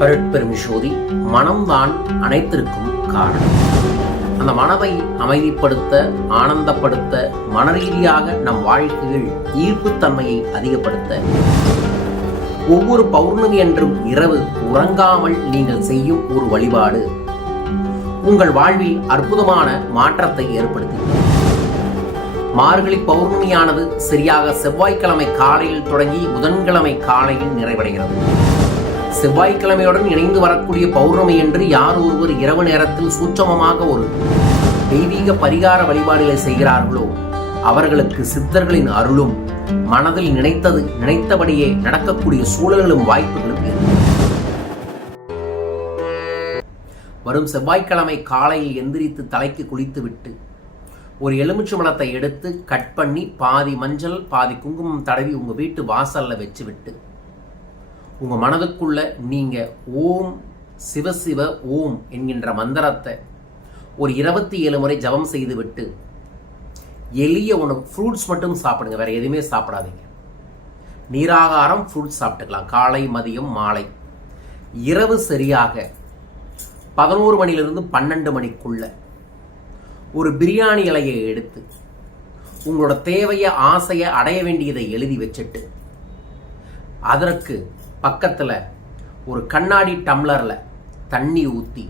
பருட்பெருமிஷோதி மனம்தான் அனைத்திற்கும் காரணம். அந்த மனதை அமைதிப்படுத்த ஆனந்தப்படுத்த மனரீதியாக நம் வாழ்க்கையில் ஈர்ப்புத்தன்மையை அதிகப்படுத்த ஒவ்வொரு பௌர்ணமி என்றும் இரவு உறங்காமல் நீங்கள் செய்யும் ஒரு வழிபாடு உங்கள் வாழ்வில் அற்புதமான மாற்றத்தை ஏற்படுத்தி மார்கழி பௌர்ணமியானது சரியாக செவ்வாய்க்கிழமை காலையில் தொடங்கி புதன்கிழமை காலையில் நிறைவடைகிறது. செவ்வாய்க்கிழமையுடன் இணைந்து வரக்கூடிய பௌர்ணமி என்று யார் ஒருவர் இரவு நேரத்தில் சூட்சமமாக ஒரு தெய்வீக பரிகார வழிபாடுகளை செய்கிறார்களோ அவர்களுக்கு சித்தர்களின் அருளும் மனதில் நினைத்தது நினைத்தபடியே நடக்கக்கூடிய சூழல்களும் வாய்ப்புகளும் இருக்கும் வரும் செவ்வாய்க்கிழமை காலையில் எந்திரித்து தலைக்கு குளித்துவிட்டு ஒரு எலுமிச்சம்பழத்தை எடுத்து கட் பண்ணி பாதி மஞ்சள் பாதி குங்குமம் தடவி உங்கள் வீட்டு வாசலில் வச்சு விட்டு உங்கள் மனதுக்குள்ள நீங்கள் ஓம் சிவசிவ ஓம் என்கின்ற மந்திரத்தை ஒரு இருபத்தி ஏழு முறை ஜபம் செய்துவிட்டு எளிய உணவு ஃப்ரூட்ஸ் மட்டும் சாப்பிடுங்க. வேறு எதுவுமே சாப்பிடாதீங்க. நீராகாரம் ஃப்ரூட்ஸ் சாப்பிட்டுக்கலாம். காலை மதியம் மாலை. இரவு சரியாக பதினோரு மணிலிருந்து பன்னெண்டு மணிக்குள்ள ஒரு பிரியாணி இலையை எடுத்து உங்களோட தேவையை ஆசையை அடைய வேண்டியதை எழுதி வச்சுட்டு அதற்கு பக்கத்தில் ஒரு கண்ணாடி டம்ளரில் தண்ணி ஊற்றி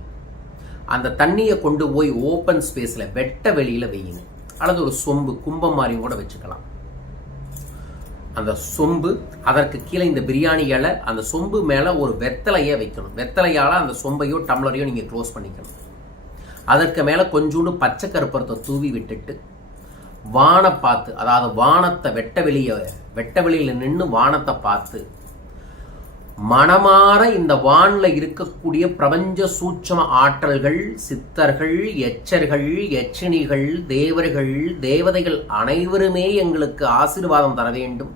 அந்த தண்ணியை கொண்டு போய் ஓப்பன் ஸ்பேஸில் வெட்ட வெளியில் வையுங்க. அல்லது ஒரு சொம்பு கும்பம் மாதிரியும் கூட வச்சுக்கலாம். அந்த சொம்பு அதற்கு கீழே இந்த பிரியாணி இலை அந்த சொம்பு மேலே ஒரு வெத்தலையை வைக்கணும். வெத்தலையால் அந்த சொம்பையோ டம்ளரையோ நீங்கள் க்ளோஸ் பண்ணிக்கணும். அதற்கு மேலே கொஞ்சோண்டு பச்சை கருப்பரத்தை தூவி விட்டுட்டு வானை பார்த்து அதாவது வானத்தை வெட்ட வெளியை வெட்ட வெளியில் நின்று வானத்தை பார்த்து மனமாற இந்த வானில் இருக்கக்கூடிய பிரபஞ்ச சூட்சம ஆற்றல்கள் சித்தர்கள் எச்சர்கள் எச்சினிகள் தேவர்கள் தேவதைகள் அனைவருமே எங்களுக்கு ஆசீர்வாதம் தர வேண்டும்.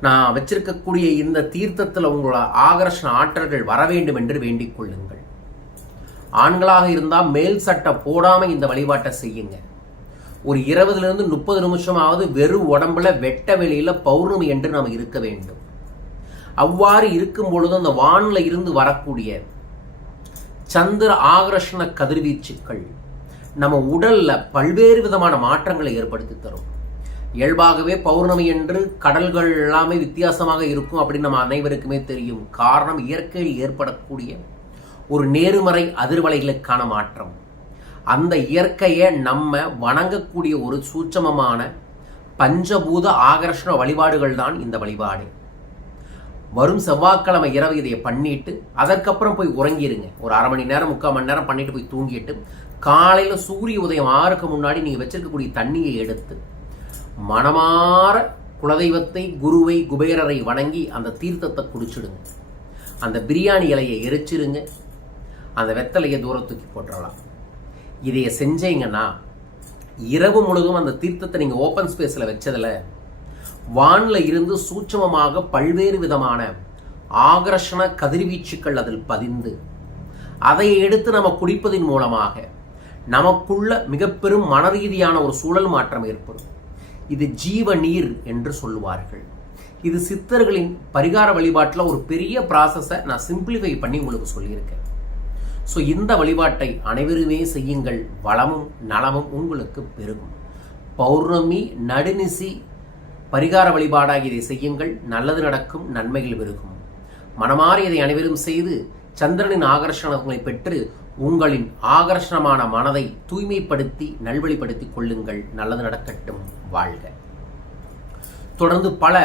நான் வச்சிருக்கக்கூடிய இந்த தீர்த்தத்தில் உங்களோட ஆகர்ஷண ஆற்றல்கள் வர வேண்டும் என்று வேண்டிக் கொள்ளுங்கள். ஆண்களாக இருந்தால் மேல் சட்டை போடாமல் இந்த வழிபாட்டை செய்யுங்க. ஒரு இருபதுலேருந்து முப்பது நிமிஷமாவது வெறும் உடம்புல வெட்ட வெளியில் பௌர்ணமி என்று நாம் இருக்க வேண்டும். அவ்வாறு இருக்கும் பொழுது அந்த வானில் இருந்து வரக்கூடிய சந்திர ஆகர்ஷண கதிர்வீச்சுக்கள் நம்ம உடல்ல பல்வேறு விதமான மாற்றங்களை ஏற்படுத்தி தரும். இயல்பாகவே பௌர்ணமி என்று கடல்கள் எல்லாமே வித்தியாசமாக இருக்கும் அப்படின்னு நம்ம அனைவருக்குமே தெரியும். காரணம் இயற்கையில் ஏற்படக்கூடிய ஒரு நேர்மறை அதிர்வலைகளுக்கான மாற்றம். அந்த இயற்கையை நம்ம வணங்கக்கூடிய ஒரு சூட்சமமான பஞ்சபூத ஆகர்ஷண வழிபாடுகள் தான் இந்த வழிபாடு. வரும் செவ்வாய்க்கிழமை இரவு இதை பண்ணிட்டு அதற்கப்புறம் போய் உறங்கிடுங்க ஒரு அரை மணி நேரம் முக்கால் மணி நேரம் பண்ணிட்டு போய் தூங்கிட்டு காலையில் சூரிய உதயம் ஆறுக்கு முன்னாடி நீங்கள் வச்சிருக்கக்கூடிய தண்ணியை எடுத்து மனமாற குலதெய்வத்தை குருவை குபேரரை வணங்கி அந்த தீர்த்தத்தை குடிச்சிடுங்க. அந்த பிரியாணி இலையை எரிச்சிருங்க. அந்த வெத்தலையை தூரத்துக்கி போட்டுடலாம் இதைய செஞ்சீங்கன்னா இரவு முழுதும் அந்த தீர்த்தத்தை நீங்கள் ஓப்பன் ஸ்பேஸில் வச்சதில் வானில் இருந்து சூட்சமமாக பல்வேறு விதமான ஆகர்ஷண கதிர்வீச்சுக்கள் அதில் பதிந்து அதை எடுத்து நம்ம குடிப்பதின் மூலமாக நமக்குள்ள மிக பெரும் மனரீதியான ஒரு சூழல் மாற்றம் ஏற்படும். இது ஜீவ நீர் என்று சொல்லுவார்கள். இது சித்தர்களின் பரிகார வழிபாட்டில் ஒரு பெரிய ப்ராசஸை நான் சிம்பிளிஃபை பண்ணி உங்களுக்கு சொல்லியிருக்கேன். ஸோ இந்த வழிபாட்டை அனைவருமே செய்யுங்கள். வளமும் நலமும் உங்களுக்கு பெருகும். பௌர்ணமி நடுநிசி பரிகார வழிபாடாக இதை செய்யுங்கள். நல்லது நடக்கும் நன்மைகள் பெருகும் மனமாறி இதை அனைவரும் செய்து சந்திரனின் ஆகர்ஷணங்களை பெற்று உங்களின் ஆகர்ஷணமான மனதை தூய்மைப்படுத்தி நல்வழிப்படுத்திக் கொள்ளுங்கள். நல்லது நடக்கட்டும். வாழ்க. தொடர்ந்து பல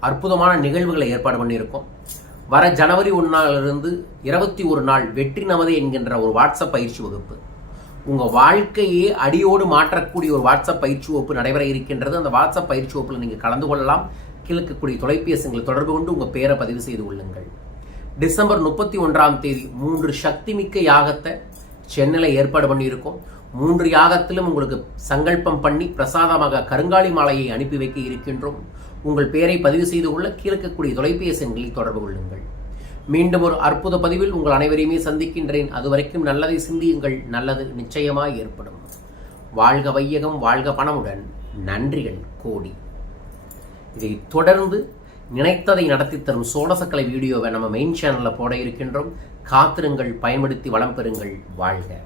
அற்புதமான நிகழ்வுகளை ஏற்பாடு பண்ணியிருக்கோம். வர ஜனவரி ஒன்றாலிருந்து இருபத்தி ஒரு நாள் வெற்றி நமது என்கின்ற ஒரு வாட்ஸ்அப் பயிற்சி வகுப்பு. உங்கள் வாழ்க்கையே அடியோடு மாற்றக்கூடிய ஒரு வாட்ஸ்அப் பயிற்சி வகுப்பு நடைபெற இருக்கின்றது. அந்த வாட்ஸ்அப் பயிற்சி வகுப்பில் நீங்கள் கலந்து கொள்ளலாம். கிழக்கக்கூடிய தொலைபேசிகளை தொடர்பு கொண்டு உங்கள் பேரை பதிவு செய்து கொள்ளுங்கள். டிசம்பர் முப்பத்தி ஒன்றாம் தேதி மூன்று சக்திமிக்க யாகத்தை சென்னையில் ஏற்பாடு பண்ணியிருக்கோம். மூன்று யாகத்திலும் உங்களுக்கு சங்கல்பம் பண்ணி பிரசாதமாக கருங்காலி மாலையை அனுப்பி வைக்க இருக்கின்றோம். உங்கள் பெயரை பதிவு செய்து கொள்ள கீழக்கக்கூடிய தொலைபேசி எண்களில் தொடர்பு கொள்ளுங்கள். மீண்டும் ஒரு அற்புத பதிவில் உங்கள் அனைவரையுமே சந்திக்கின்றேன். அதுவரைக்கும் நல்லதை சிந்தியுங்கள். நல்லது நிச்சயமாக ஏற்படும். வாழ்க வையகம் வாழ்க பணமுடன். நன்றிகள் கோடி. இதை தொடர்ந்து நினைத்ததை நடத்தி தரும் சோடசக்கலை வீடியோவை நம்ம மெயின் சேனலில் போட இருக்கின்றோம். காத்திருங்கள் பயன்படுத்தி வளம் பெறுங்கள். வாழ்க.